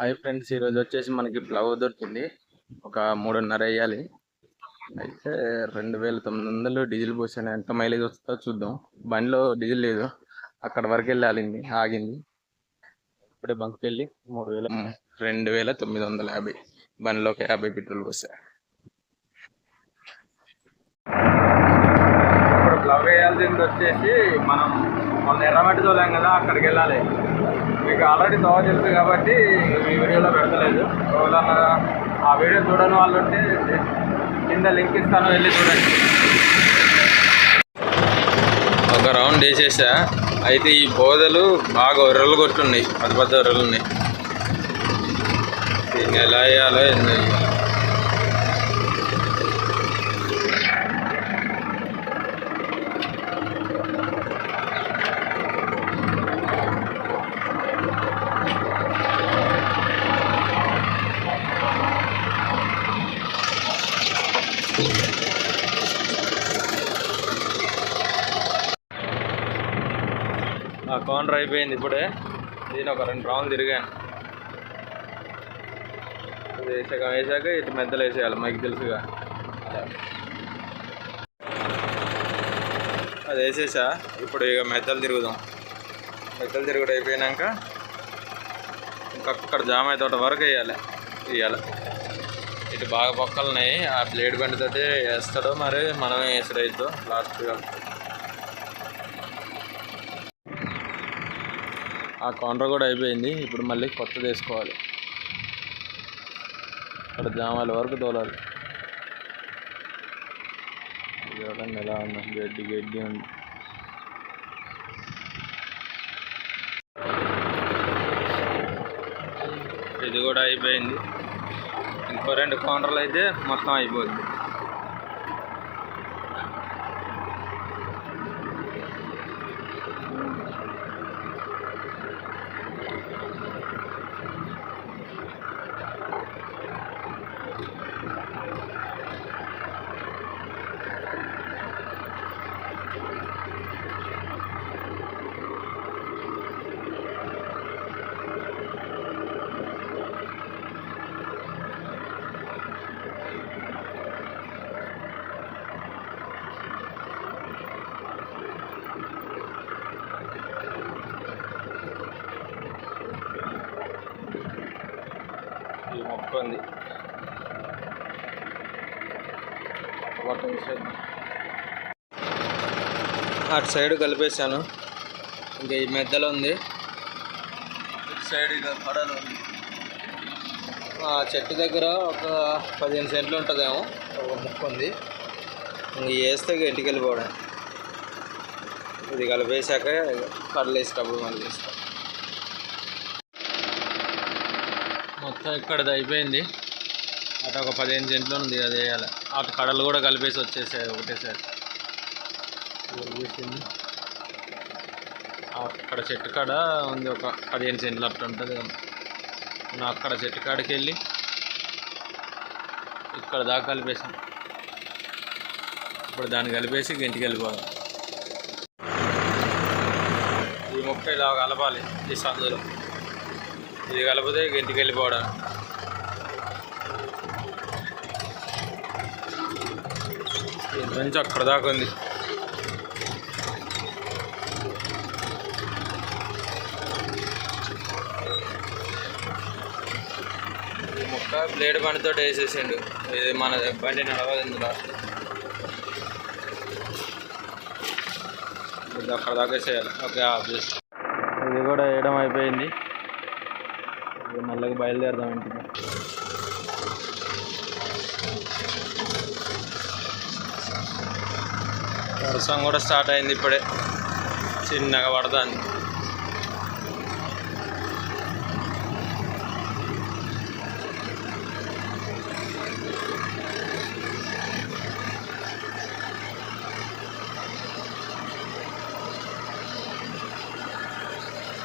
Hi friends, ఈరోజు వచ్చేసి మనకి ప్లవ్ దొరికింది. ఒక 3:30 వేయాలి. అయితే 2,900 డీజిల్ పోసాను. ఎంత మైలేజ్ వస్తుందో చూద్దాం. బండిలో డీజిల్ లేదు, అక్కడ వరకు వెళ్ళాలి. ఆగింది. ఇప్పుడే బంక్కి వెళ్ళి 2,950 బండిలో ఒక 50 పెట్రోల్ పోసా. ఇప్పుడు ప్లవ్ వేయాల్సింది వచ్చేసి మనం మొన్న ఎర్రమట్టి తోలాం కదా, అక్కడికి వెళ్ళాలి. మీకు ఆల్రెడీ తోవ తెలుసు కాబట్టి ఈ వీడియోలో పెడతలేదు. ఎవరన్నా ఆ వీడియో చూడని వాళ్ళు ఉంటే కింద లింక్ ఇస్తాను, వెళ్ళి చూడండి. ఒక రౌండ్ వేసేసా. అయితే ఈ బోదలు బాగా ఒర్రలు కొట్టున్నాయి, పెద్ద ఒర్రలు ఉన్నాయి. దీన్ని ఎలా వేయాలో ఏందో. ఆ కార్నర్ అయిపోయింది. ఇప్పుడే దీని ఒక 2 రౌండ్లు తిరిగాను. వేసాక ఇటు మెద్దలు వేసేయాలి, మీకు తెలుసుగా. అది వేసేసా. ఇప్పుడు ఇక మెద్దలు తిరుగుదాం. మెద్దలు తిరుగుడు అయిపోయాక ఇంకక్కడ జామ తోట వరకు వేయాలి. ఇటు బాగా పక్కలున్నాయి. ఆ బ్లేడ్ బండితో వేస్తాడో మరి మనమే వేసాడు అయిద్దో లాస్ట్గా. ఆ కౌంటర్ కూడా అయిపోయింది. ఇప్పుడు మళ్ళీ కొత్తది వేసుకోవాలి. అక్కడ జామాల వరకు తోలాలి. చూడండి ఎలా ఉంది, గడ్డి ఉంది. ఇది కూడా అయిపోయింది. ఇంకో 2 కౌంటర్లు అయితే మొత్తం అయిపోద్ది. మొక్క ఉంది, అటు సైడ్ కలిపేశాను. ఇంకా ఈ మెద్దలో ఉంది, ఇటు సైడ్ ఇక కడలు ఉంది. ఆ చెట్టు దగ్గర ఒక 15 సెంట్లు ఉంటుందేమో, ఒక ముక్క ఉంది. ఇంక వేస్తే ఇంటికి వెళ్ళిపోవడం. ఇది కలిపేశాక కడలు వేసేటప్పుడు మళ్ళీ వేస్తాం. మొత్తం ఇక్కడది అయిపోయింది. అటు ఒక 15 సెంట్లు ఉంది, అది వేయాలి. అటు కడలు కూడా కలిపేసి వచ్చేసాయి ఒకటేసారి. అక్కడ చెట్టు కాడ ఉంది ఒక 15 సెంట్లు అట్లా ఉంటుంది. నేను అక్కడ చెట్టు కాడికి వెళ్ళి ఇక్కడ దాకా కలిపేసాను. ఇప్పుడు దాన్ని కలిపేసి ఇంటికి వెళ్ళిపోవాలి. ఈ మొక్క ఇలా కలపాలి ఈ సందులో. ఇది కలిపితే ఇంటికి వెళ్ళిపోవడం. ఇది నుంచి అక్కడ దాకా ఉంది. ఈ మొక్క బ్లేడ్ బండితో వేసేసిండు. ఇది మన బండి నడవదు లాస్ట్. ఇది అక్కడ దాకా వేసేయాలి. ఓకే, ఆఫ్ చేసి ఇది కూడా వేయడం అయిపోయింది. మళ్ళీ బయలుదేరదాం ఇంటికి. వర్షం కూడా స్టార్ట్ అయింది ఇప్పుడే, చిన్నగా పడుతుంది.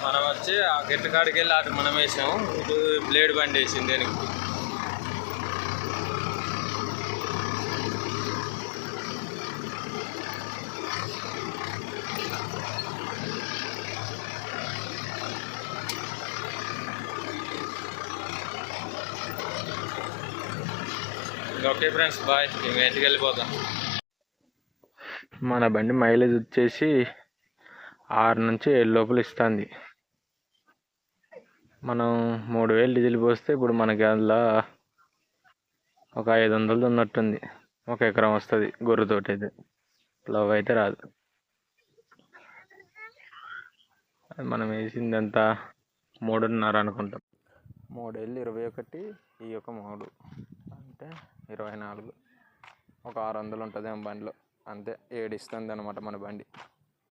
మనం వచ్చి ఆ గెట్టు కాడికి వెళ్ళి అటు మనం వేసాము. ఇటు బ్లేడ్ బండి వేసింది దేనికి. ఓకే ఫ్రెండ్స్ బాయ్, మేము ఇంటికి వెళ్ళిపోతాం. మన బండి మైలేజ్ వచ్చేసి 6 నుంచి 7 లోపల ఇస్తుంది. మనం 3000 డీజిల్ పోస్తే ఇప్పుడు మనకి అందులో ఒక 500 ఉన్నట్టుంది. 1 ఎకరం వస్తుంది గొర్రెతోటి అయితే, లవ్ అయితే రాదు. అది మనం వేసిందంతా 3.5 అనుకుంటాం. 3 21, ఈ యొక్క 3 అంటే 24, ఒక 600 ఉంటుంది బండిలో అంతే. 7 ఇస్తుంది అనమాట మన బండి.